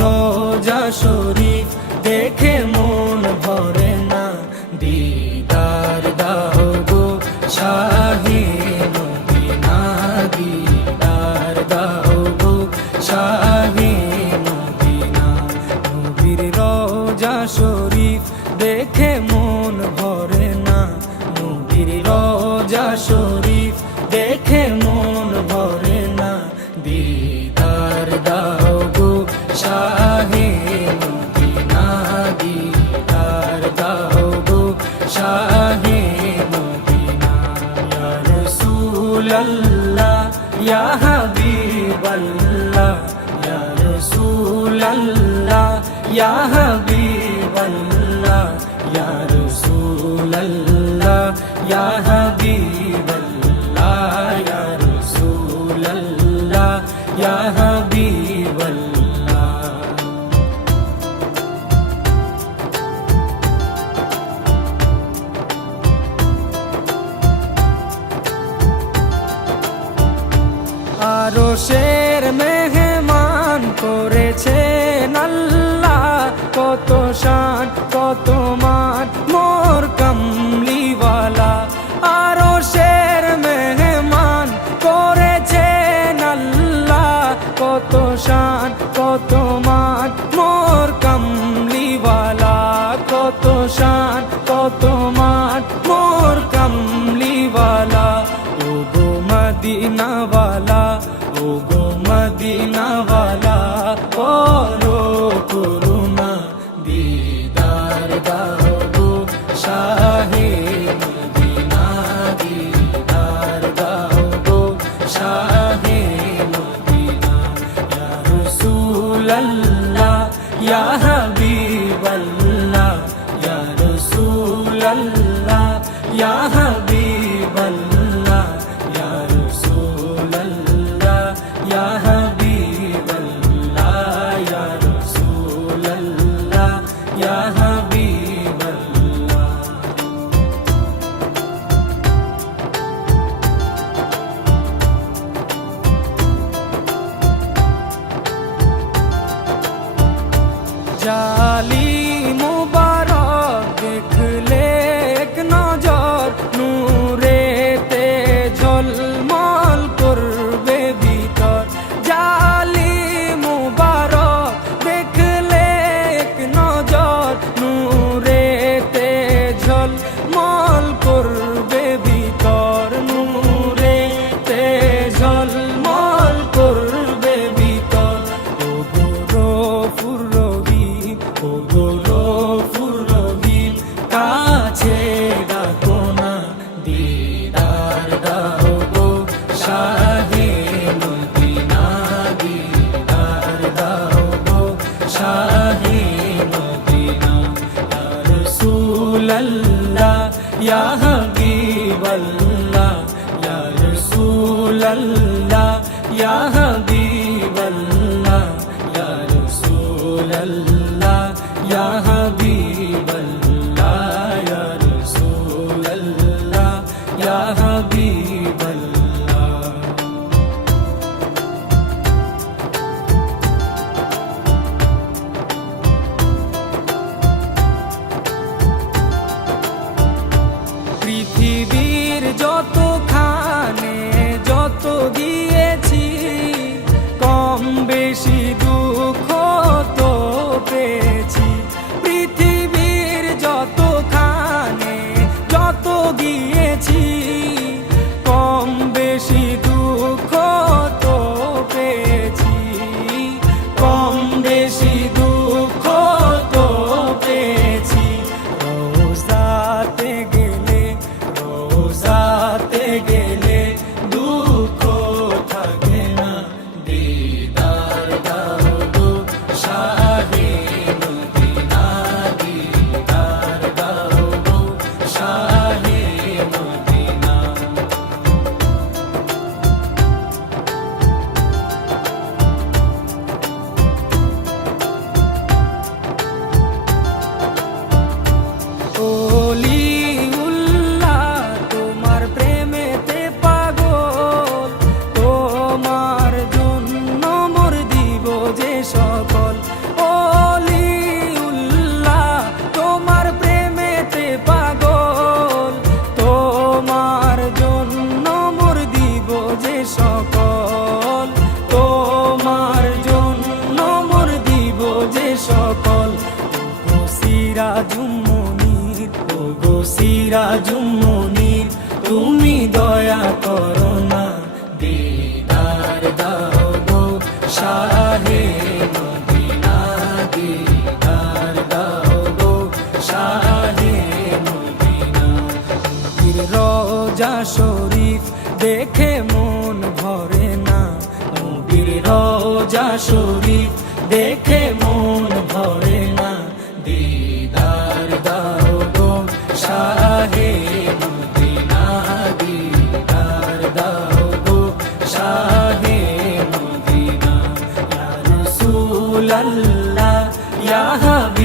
রোজা শরীফ দেখে মন ভরে না, দিদার দাও গো শাহে মদিনা, দিদার দাও গো শাহে মদিনা। নবীর রোজা শরীফ দেখে মন ভরে না, নবীর রোজা শরীফ দেখে মন ভরে না, দিদার দাও গো শাহে মদিনা, দিদার দাও গো শাহে মদিনা। ইয়া রাসূলাল্লাহ ইয়া হাবিবাল্লাহ, ইয়া রাসূলাল্লাহ ইয়া হাবিবাল্লাহ, ইয়া রাসূলাল্লাহ ইয়া হাবিবাল্লাহ, ইয়া রাসূলাল্লাহ ইয়া হাবিবাল্লাহ। আরশের মেহমান করেছেন আল্লাহ, কত শান কত মান মোর কামলিওয়ালা। আরশের মেহমান করেছেন আল্লাহ, কত শান কত মান মোর কামলিওয়ালা, কত শান কত মান মোর কামলিওয়ালা। ও গো মদিনাওয়ালা, ও গো মদিনাওয়ালা, করো করুণা, দিদার দাও গো শাহে মদিনা, দিদার দাও গো শাহে মদিনা। ইয়া রাসূলাল্লাহ ইয়া হাবিবাল্লাহ, ইয়া রাসূলাল্লাহ ইয়া হাবিবাল্লাহ, ইয়া রাসূলাল্লাহ ইয়া হাবিবাল্লাহ, ইয়া রাসূলাল্লাহ ইয়া হাবিবাল্লাহ। জালি মুবারক দেখলে এক নজর, নূরেতে ঝলমল করবে ভিতর। জালি মুবারক দেখলে এক নজর, নূরেতে ঝলমল করবে ভিতর, নূরেতে ঝলমল করবে ভিতর। ও গো গফুর রহিম, ও গো গফুর রহিম, কাছে ডাকো না, দিদার দাও গো শাহে মদিনা, দিদার দাও গো শাহে মদিনা। ইয়া রাসূলাল্লাহ ইয়া হাবিবাল্লাহ, ইয়া রাসূলাল্লাহ ইয়া হাবিবাল্লাহ, ইয়া রাসূলাল্লাহ ইয়া হাবিবাল্লাহ, ইয়া রাসূলাল্লাহ ইয়া হাবিবাল্লাহ। পৃথিবীর যতখানে যত দিয়েছি, কম বেশি দুঃখ তো পেয়েছি। পৃথিবীর যতখানে যত গিয়েছি, কম বেশি দুঃখ তো পেয়েছি, কম বেশি দুঃখ তো পেয়েছি। রোজাতে গেলে, রোজাতে গেলে দুঃখ থাকে না, দিদার দাও গো শাহে মদিনা, দিদার দাও গো শাহে মদিনা। ওলিউল্লাহ তোমার প্রেমেতে পাগল, তোমার জন্য মোর দিব যে সকল। সকল ওগো সিরাজুম মুনীর, ওগো সিরাজুম মুনীর, তুমি দয়া করো না, দিদার দাও গো শাহে মদিনা, দিদার দাও গো শাহে মদিনা। নবীর রওজা শরীফ দেখে মন ভরে না, নবীর রওজা শরীফ দেখে মন ভরে না, দিদার দাও গো শাহে মদিনা, দিদার দাও গো শাহে মদিনা। ইয়া রাসূলাল্লাহ ইয়া হাবিব